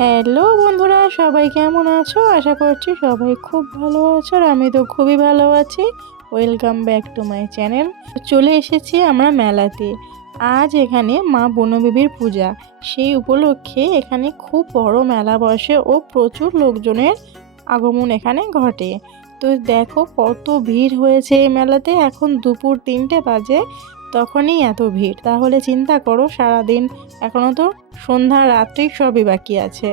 Hello বন্ধুরা, সবাই কেমন আছো? আশা করছি সবাই খুব ভালো আছো, আর আমি তো খুবই ভালো আছি। Welcome back to my channel. চলে এসেছি আমরা মেলাতে। আজ এখানে মা বনবিবির পূজা, সেই উপলক্ষে এখানে খুব বড় মেলা বসে ও প্রচুর লোকজনের আগমন এখানে ঘটে। তো দেখো কত ভিড় হয়েছে এই মেলাতে। এখন দুপুর 3টে বাজে, তখনই এত ভিড়, তাহলে চিন্তা করো সারাদিন। এখনও তো সন্ধ্যা রাত্রি সবই বাকি আছে।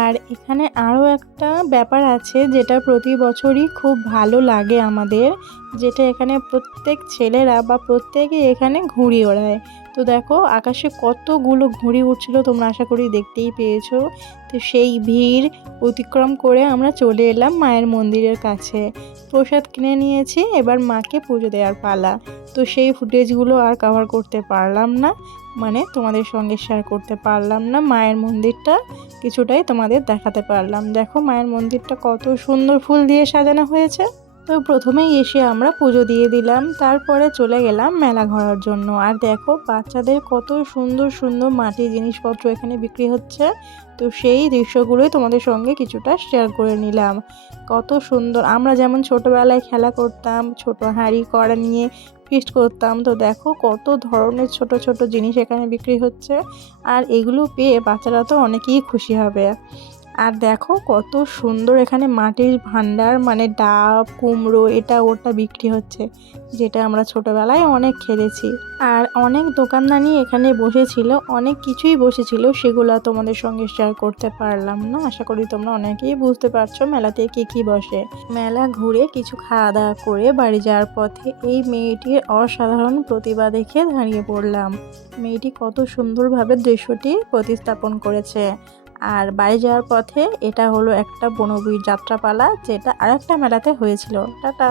আর এখানে আরও একটা ব্যাপার আছে যেটা প্রতি বছরই খুব ভালো লাগে আমাদের, যেটা এখানে প্রত্যেক ছেলেরা বা প্রত্যেকে এখানে ঘুড়ি ওড়ায়। তো দেখো আকাশে কতগুলো ঘুড়ি উঠছিল, তোমরা আশা করি দেখতেই পেয়েছো। তো সেই ভিড় অতিক্রম করে আমরা চলে এলাম মায়ের মন্দিরের কাছে। প্রসাদ কিনে নিয়েছি, এবার মাকে পুজো দেওয়ার পালা। তো সেই ফুটেজগুলো আর কভার করতে পারলাম না, মানে তোমাদের সঙ্গে শেয়ার করতে পারলাম না। মায়ের মন্দিরটা কিছুটাই তোমাদের দেখাতে পারলাম। দেখো মায়ের মন্দিরটা কত সুন্দর ফুল দিয়ে সাজানো হয়েছে। তো প্রথমেই এসে আমরা পুজো দিয়ে দিলাম, তারপরে চলে গেলাম মেলা ঘোরার জন্য। আর দেখো বাচ্চাদের কত সুন্দর সুন্দর মাটির জিনিসপত্র এখানে বিক্রি হচ্ছে। তো সেই দৃশ্যগুলোই তোমাদের সঙ্গে কিছুটা শেয়ার করে নিলাম। কত সুন্দর, আমরা যেমন ছোটোবেলায় খেলা করতাম, ছোট হাঁড়ি কড়া নিয়ে ফিস্ট করতাম, তো দেখো কত ধরনের ছোট ছোট জিনিস এখানে বিক্রি হচ্ছে। আর এগুলো পেয়ে বাচ্চারা তো অনেকেই খুশি হবে। আর দেখো কত সুন্দর এখানে মাটির ভান্ডার, মানে ডাব, কুমড়ো, এটা ওটা বিক্রি হচ্ছে, যেটা আমরা ছোটবেলায় অনেক খেলেছি। আর অনেক দোকানদানি এখানে বসেছিল, অনেক কিছুই বসেছিল, সেগুলো তোমাদের সঙ্গে শেয়ার করতে পারলাম না। আশা করি তোমরা অনেকেই বুঝতে পারছো মেলাতে কি কি বসে। মেলা ঘুরে কিছু খাওয়া দাওয়া করে বাড়ি যাওয়ার পথে এই মেয়েটির অসাধারণ প্রতিভা দেখে দাঁড়িয়ে পড়লাম। মেয়েটি কত সুন্দরভাবে দৃশ্যটি প্রতিস্থাপন করেছে। আর বাড়ি যাওয়ার পথে এটা হলো একটা বনবির যাত্রাপালা, যেটা আরেকটা মেলাতে হয়েছিল। টাটা।